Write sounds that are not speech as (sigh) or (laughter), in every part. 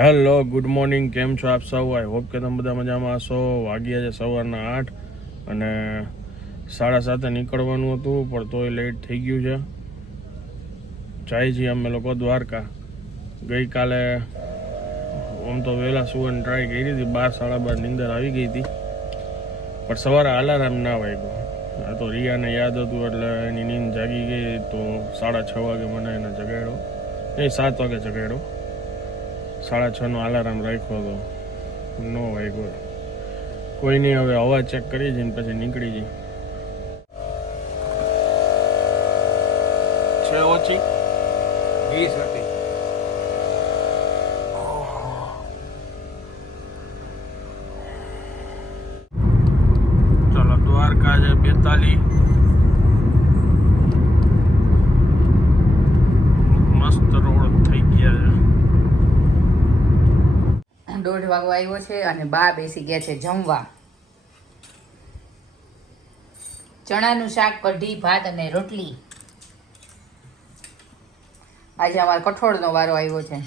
Hello, good morning. કેમ છો આપ સૌ? આઈ હોપ કે તમે બધા મજામાં હશો. વાગ્યા છે સવારના આઠ અને સાડા સાતે નીકળવાનું હતું, પણ તોય લેટ થઈ ગયું છે. જાય છીએ અમે લોકો દ્વારકા. ગઈકાલે આમ તો વહેલા સુવાની ટ્રાય કરી હતી, બાર, સાડા બાર નીંદર આવી ગઈ હતી. પણ સવારે અલાર્મ ના વાગ્યો. આ તો રિયાને યાદ હતું એટલે એની નીંદ જાગી ગઈ તો સાડા છ વાગે મને એને જગાડ્યો. એ સાત વાગે જગાડ્યો. સાડા છ નો અલાર્મ રાખ્યો હતો નો વાગ્યો. નહીં હવે અવાજ ચેક કરી જઈને પછી નીકળી જઈ છે ઓછી? વીસ ચલો દ્વારકા છે બેતાલી મસ્ત રોડ થઈ ગયા દોઢ આવ્યો છે અને બા બેસી ગયા છે જમવા. ચણાનું શાક કઢી ભાત અને રોટલી. આજે અમારે કઠોળનો વારો આવ્યો છે.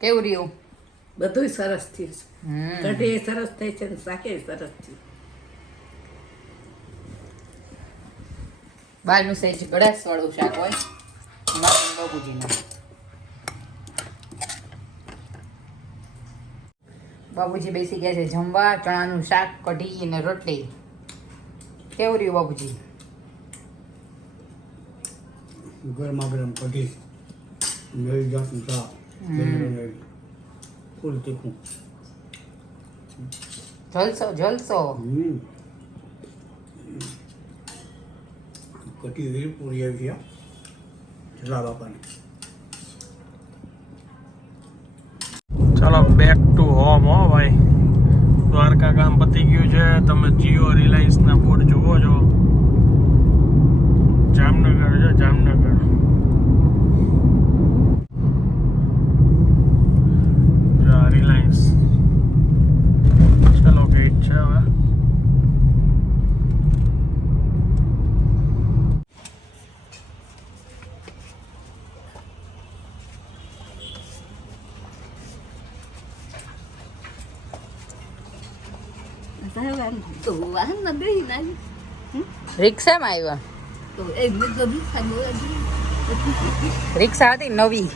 કેવું રહ્યું? બધુંય સરસ થયું. કઢી સરસ થઈ છે શાકે સરસ થયું બહારનું સહેજ ગળાશ વાળું શાક હોય. મારું બાબુજીનું. બાબુજી બેસી ગયા છે જમવા ચણાનું શાક કઢી અને રોટલી. કેવું રહ્યું બાબુજી? ગરમા ગરમ કઢી નવી જાતનું શાક. ફૂલ તીખું. જલસો જલસો. હમ. કઢી વીરપુરી આવી ગયા જલા બાપાની. ચાલો બેક ટુ હોમ હો ભાઈ. દ્વારકા ગામ પતી ગયું છે. તમે જીઓ રિલાયન્સ ના બોર્ડ જુઓ છો. જામનગર છે, જામનગર રિલાયન્સ ચલો ગેટ છે હવે રિક્ષામાં આવ્યા તો એમને તો બી રિક્ષા હતી નવી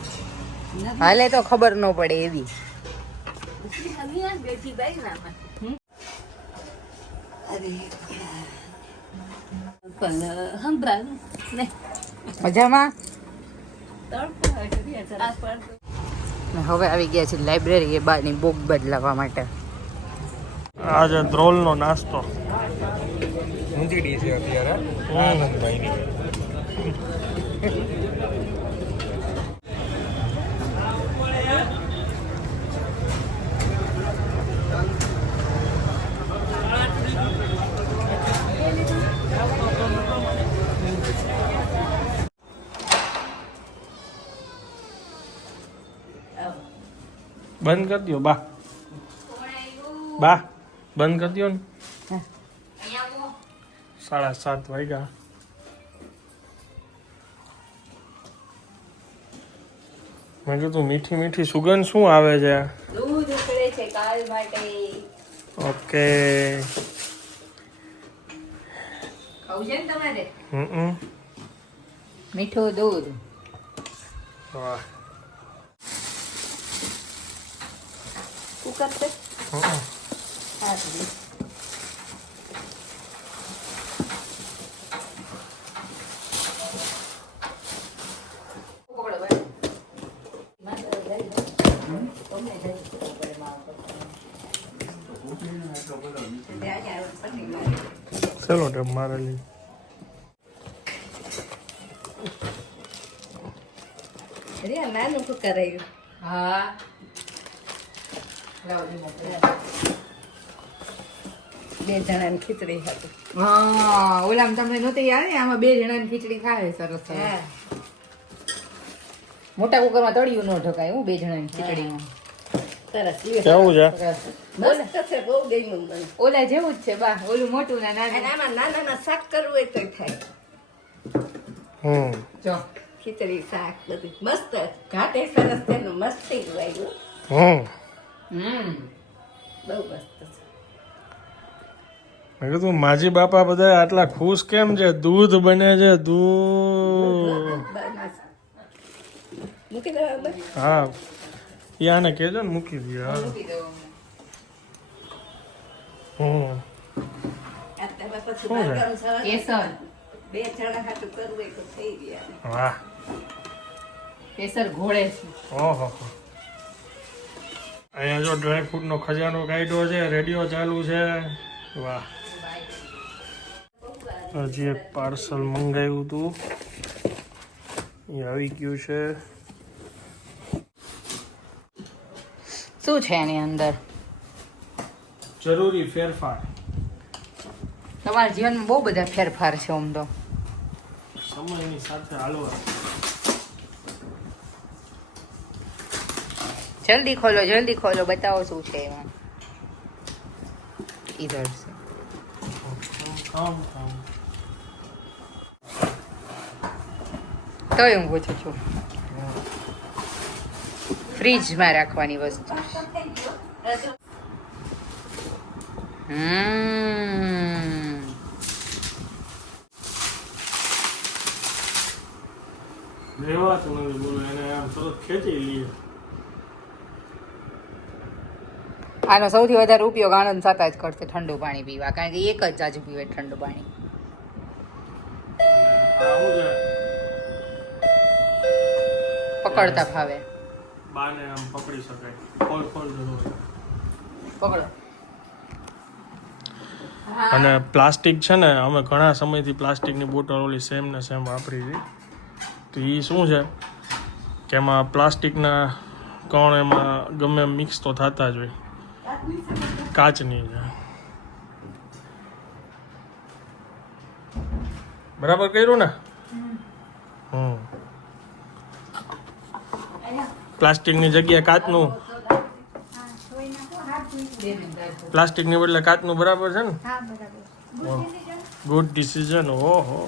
હાલે તો ખબર ન પડે એવી બેઠી બાઈ ને મજામાં હવે આવી ગયા છે લાઇબ્રેરી એ બાની બુક બદલાવવા માટે આ છે ધ્રોલનો નાસ્તો. ઊંચડી છે અત્યારે આનંદભાઈની. બંધ કરી દો બા. બા. બંધ કરી દો ને. સાડા સાત વાગ્યા. મેં કીધું મીઠી મીઠી સુગંધ શું આવે છે? દૂધ ઉકળે છે કાલ માટે. ઓકે. ખાવું છે ને તમારે? હમ મીઠું દૂધ. વાહ. કુકર છે? હમ. ચલો ટેપ મારેલી અરે નાનું કુકર આવ્યું હા લાવો ઈ મોકલો. બે જણાની ખીચડી હતી. હા ઓલામાં તમને નહોતી યાદ? આમાં બે જણાની ખીચડી ખાય સરસ સરસ. મોટા કુકરમાં તળિયું ન ઢોકાય હું બે જણાની ખીચડીમાં. કેવું છે? મસ્ત છે બહુ ગમ્યું મને. ઓલા જેવું જ છે બા ઓલું મોટું ના અને નાના નાના શાક કરવું હોય તો થાય. હમ. જો. ખીચડી શાક બધું. મસ્ત. ઘાટે સરસ તેનું મસ્તી વાગ્યું હમ. હમ. બહુ મસ્ત છે. મેં કીધું માજી બાપા બધા આટલા ખુશ કેમ છે? દૂધ બને છે દૂધ? હા. એ આને કહેજો ને મૂકી દઈએ હા. હમ. શું છે? બરગર સવારે કેસર. બે જણા હાટું કરવું હોય તો થઈ ગયા. વાહ. કેસર ઘોળે છે. ઓહો. અહીંયા જો ડ્રાય ફ્રૂટનો ખજાનો કાઢ્યો છે રેડિયો ચાલુ છે. વાહ. હજી એક પાર્સલ મંગાવ્યું હતું એ આવી ગયું છે. શું છે એની અંદર? જરૂરી ફેરફાર. તમારા જીવનમાં બહુ બધા ફેરફાર છે આમ તો. સમયની સાથે હાલવા. જલ્દી ખોલો જલ્દી ખોલો બતાવો શું છે એમાં. ઈધર છે કામ કામ તોય હું પૂછું છું ફ્રીજમાં રાખવાની વસ્તુ આનો સૌથી વધારે ઉપયોગ આનંદ સાથે જ કરશે ઠંડુ પાણી પીવા. કારણ કે એક જ જાજુ પીવે ઠંડુ પાણી. પકડતા ફાવે. બાને આમ પકડી શકાય. ખોલ ખોલ જરૂર પકડો. અને પ્લાસ્ટિક છે ને અમે ઘણા સમયથી પ્લાસ્ટિકની બોટલ ઓલી સેમ ને સેમ વાપરી હતી તો એ શું છે કે એમાં પ્લાસ્ટિકના કણ એમાં ગમે એમ મિક્સ તો થતા જ હોય. કાચની છે. બરાબર કર્યું ને? હમ. પ્લાસ્ટિકની જગ્યાએ કાચનું. પ્લાસ્ટિકની બદલે કાચનું બરાબર છે ને? ગુડ ડિસિઝન ઓહો.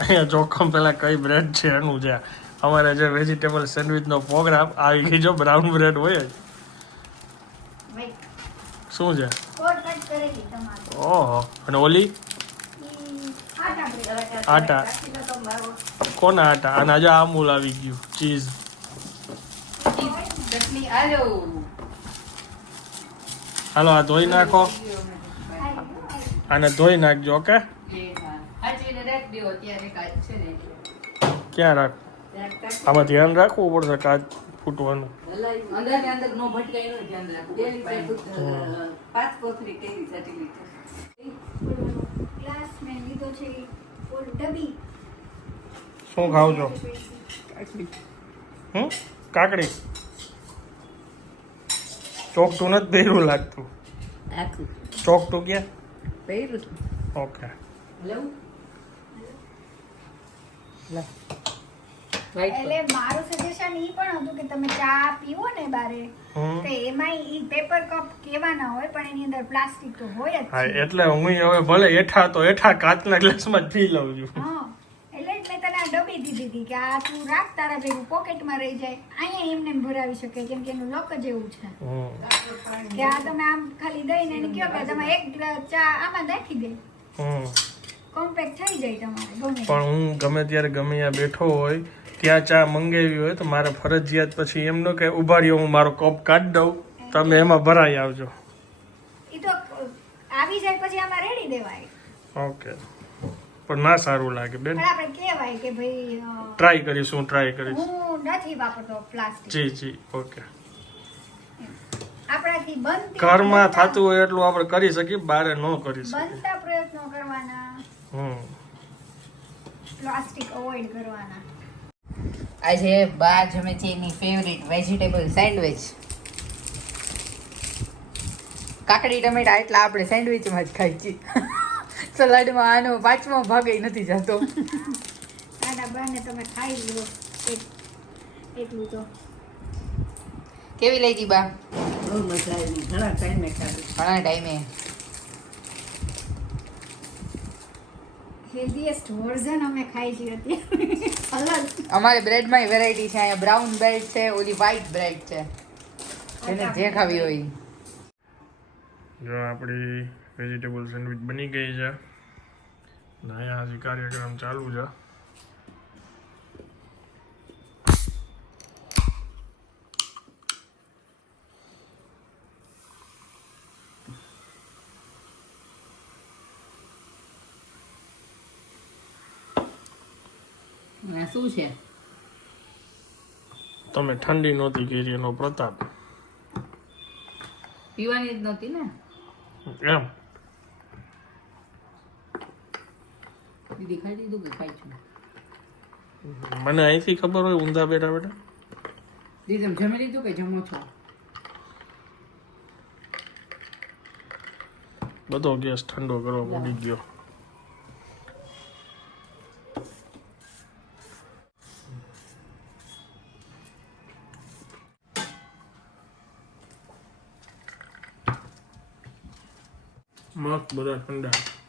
અહીંયા જોખમ પેલા કઈ બ્રેડ છે એનું છે. અમારે જે વેજીટેબલ સેન્ડવિચનો પ્રોગ્રામ આવી ગઈ જો બ્રાઉન બ્રેડ હોય જ. શું છે? ઓહો. અને ઓલી? આટા. કોના આટા અને આજે આમૂલ આવી ગયું. ચીઝ હાલો. આ ધોઈ નાખો. આને ધોઈ નાખજો ઓકે. ક્યાં રાખ? આમાં ધ્યાન રાખવું પડશે કાચ ફૂટવાનું. પાંચ શું ખાવ છો? હમ? કાકડી? ચોકટું નથી પહેરું લાગતું. ચોકટું ક્યાં? પહેરું ઓકે. એટલે મારું સજેશન ઈ પણ હતું કે તમે ચા પીવો ને બારે હમ. તો એમાં ઈ પેપર કપ કેવાના હોય પણ એની અંદર પ્લાસ્ટિક તો હોય જ એટલે હું હવે ભલે એઠા તો એઠા કાચના ગ્લાસમાં જ પી લઉં છું હા એટલે જ મેં તને આ ડબ્બી દીધી હતી કે આ તું રાખ તારા ભેગું પોકેટમાં રહી જાય. અહીંયા એમને એમ ભરાવી શકે કેમ કે એનું લોક જ એવું છે. કે આ તમે આમ ખાલી દઈને એને કહો કે તમે એક ચા આમાં નાખી દે. કોમ્પેક્ટ થઈ જાય તમારે ગમે પણ હું ગમે ત્યારે ગમે ત્યાં બેઠો હોય ત્યાં ચા મંગાવી હોય તો મારે ફરજિયાત પછી એમ ન કે ઊભા રહ્યો હું મારો કપ કાઢી દઉં. તમે એમાં ભરાઈ આવજો. ઈ તો આવી જાય પછી આમાં રેડી દેવાય. ઓકે પણ ના સારું લાગે બેન. આપણે કહેવાય કે ભાઈ ટ્રાય કરીશ હું ટ્રાય કરીશ. હું નથી વાપરતો પ્લાસ્ટિક. જી જી ઓકે આપણાથી બનતી ઘરમાં થતું હોય એટલું આપણે કરી શકીએ બારે ન કરી શકીએ. બનતા પ્રયત્નો કરવાના. હમ. પ્લાસ્ટિક અવોઇડ કરવાના. આજે બા જમે છે એની ફેવરિટ વેજીટેબલ સેન્ડવિચ કાકડી ટમેટા એટલા આપણે સેન્ડવિચમાં જ ખાઈ છીએ. સલાડમાં આનો પાંચમો ભાગ એ નથી જતો. આના બાને તમે ખાઈ લો. એટલું તો. કેવી બા? બહુ મજા આવી. ઘણા ટાઈમે ખાધું. ઘણા ટાઈમે હેલ્ધીએસ્ટ વર્ઝન અમે ખાઈ છીએ અત્યારે. અલગ (laughs) અમારે બ્રેડમાં વેરાયટી છે. અહીંયા બ્રાઉન બ્રેડ છે ઓલી વ્હાઈટ બ્રેડ છે. એને જે ખાવી હોય. જો આપણી વેજીટેબલ સેન્ડવિચ બની ગઈ છે. ને અહીંયા હજી કાર્યક્રમ ચાલુ છે. શું છે? તમે ઠંડી નહોતી કરી એનો પ્રતાપ. પીવાની જ નહોતી ને? એમ. દીદી ખાઈ લીધું કે ખાઈ છું? મને અહીંથી ખબર હોય ઊંધા બેઠા બેઠા. દીદી તમે જમી લીધું કે જમો છો? બધો ગેસ ઠંડો કરવા મૂકી ગયો. મસ્ત બધા ઠંડા.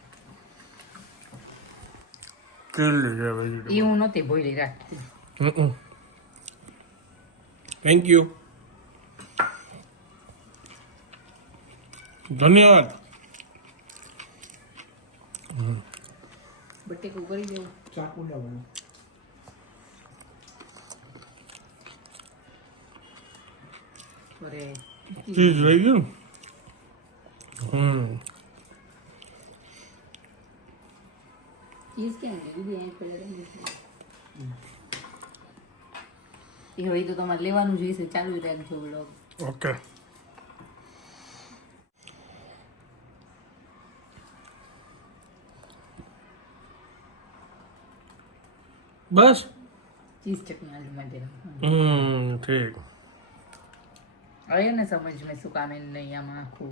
કેટલી છે એ હું નહોતી બોલી રાખતી થેન્ક યુ ધન્યવાદ બટેક કરી દેવું ચાકુ લેવાનું ચીઝ રહી ગયું હમ ચીઝ ક્યાં ગઈ દીદી અહીં પહેલા એ હવે ઈ તો તમારે લેવાનું જોઈશે ચાલુ રાખજો બ્લોગ ઓકે બસ ચીઝ ચટણી આલુ માટે હમ ઠીક આવ્યો ને સમજ મેં શું કામ એને નહીં આમાં આખું